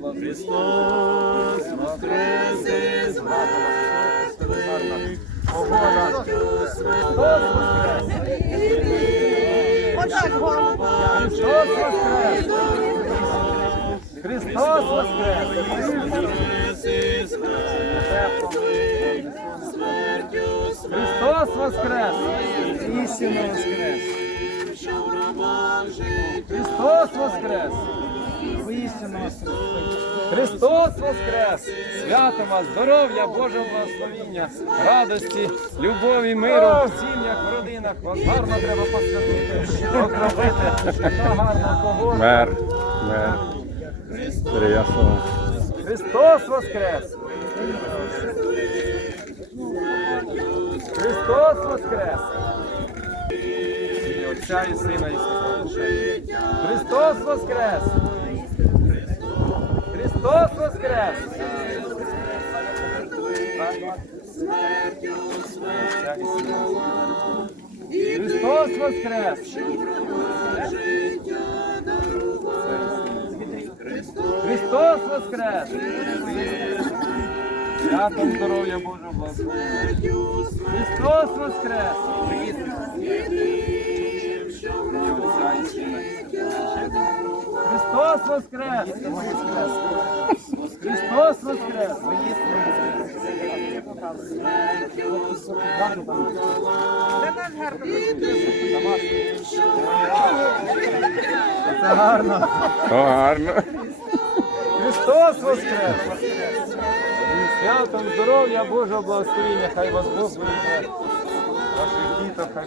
Христос воскрес із мертвих. Христос воскрес! Христос воскрес! Христос воскрес! Воскрес із мертвих. Смертю Христос воскрес! Істинно воскрес! Христос воскрес! Христос воскрес! Свято вас, здоров'я, Божого благословіння, радості, любові, миру в сім'ях, в родинах. Вас гарно треба посвятити, окропити. Така гарна погода. Мер, мер. Христос воскрес! Христос воскрес! Отця і Сина і Святого. Христос воскрес! Воскрес! Отця і Христос воскрес! Христос воскрес! Святом здоров'я Божого! Христос воскрес! Христос воскрес! Христос воскрес! Це гарно! Гарно. Христос воскрес! Святом здоров'я Божого благословення, хай вас Бог береже, ваших діток, хай